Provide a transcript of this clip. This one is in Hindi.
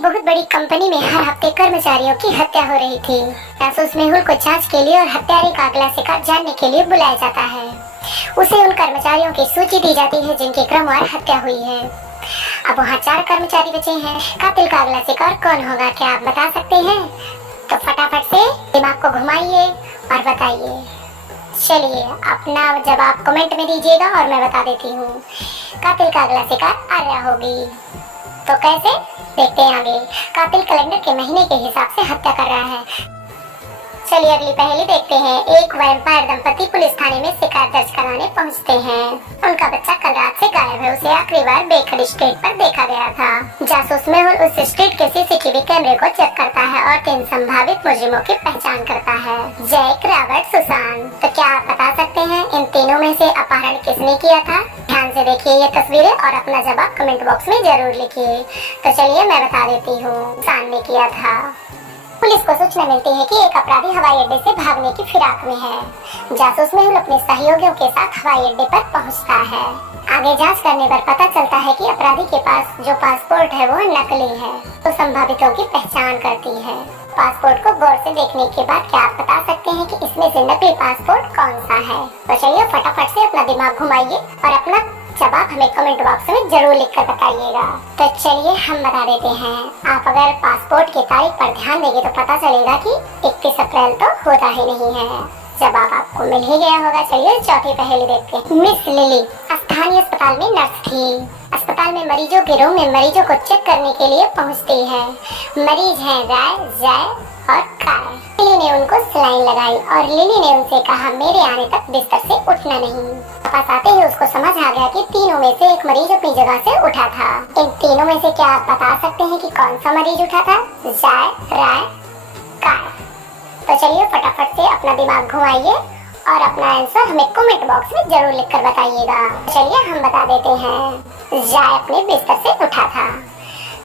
एक बहुत बड़ी कंपनी में हर हफ्ते कर्मचारियों की हत्या हो रही थी। जासूस मेहुल को जांच के लिए और हत्यारे का अगला शिकार जानने के लिए बुलाया जाता है। उसे उन कर्मचारियों की सूची दी जाती है जिनकी क्रमवार हत्या हुई है। अब वहाँ 4 कर्मचारी बचे हैं। कातिल का अगला शिकार कौन होगा, क्या आप बता सकते हैं? तो फटाफट से दिमाग को घुमाइए और बताइए। चलिए अपना जवाब कमेंट में दीजिएगा और मैं बता देती हूँ। कातिल का अगला शिकार आर्या होगी। तो कैसे, देखते हैं आगे। कातिल कैलेंडर के महीने के हिसाब से हत्या कर रहा है। चलिए अगली पहेली देखते हैं। एक वैम्पायर दंपति पुलिस थाने में शिकायत दर्ज कराने पहुंचते हैं। उनका बच्चा कल रात से गायब है। उसे आखिरी बार बेखर स्ट्रीट पर देखा गया था। जासूस मेहुल उस स्ट्रीट के सीसीटीवी कैमरे को चेक करता है और 3 संभावित मुजरिमों की पहचान करता है, जैक, रॉबर्ट, सुसान। तो क्या आप बता सकते हैं इन तीनों में से अपहरण किसने किया था? ध्यान से देखिए ये तस्वीरें और अपना जवाब कमेंट बॉक्स में जरूर लिखिए। तो चलिए मैं बता देती हूँ, सुसान ने किया था। पुलिस को सूचना मिलती है कि एक अपराधी हवाई अड्डे से भागने की फिराक में है। जासूस मेहुल अपने सहयोगियों के साथ हवाई अड्डे पर पहुंचता है। आगे जांच करने पर पता चलता है कि अपराधी के पास जो पासपोर्ट है वो नकली है। तो संभावितों की पहचान करती है। पासपोर्ट को गौर से देखने के बाद क्या आप बता सकते हैं कि इसमें से नकली पासपोर्ट कौन सा है? तो चलिए फटाफट से अपना दिमाग घुमाइए और अपना जवाब हमें कमेंट बॉक्स में जरूर लिखकर बताइएगा। तो चलिए हम बता देते हैं। आप अगर पासपोर्ट की तारीख पर ध्यान देंगे तो पता चलेगा कि 31 अप्रैल तो होता ही नहीं है। जवाब आपको मिल ही गया होगा। चलिए चौथी पहेली देखते हैं। मिस लिली स्थानीय अस्पताल में नर्स थी। अस्पताल में मरीजों के रूम में मरीजों को चेक करने के लिए पहुंचती है। मरीज हैं राय, जय और काय। लिली ने उनको सलाइन लगाई और लिली ने उनसे कहा मेरे आने तक बिस्तर से उठना नहीं। पास आते ही उसको समझ आ गया कि तीनों में से एक मरीज अपनी जगह से उठा था। इन तीनों में से क्या आप बता सकते हैं कि कौन सा मरीज उठा था? जय, राय, काय। तो चलिए फटाफट से अपना दिमाग घुमाइए और अपना आंसर हमें कमेंट बॉक्स में जरूर लिखकर बताइएगा। चलिए हम बता देते हैं, जय अपने बिस्तर से उठा था।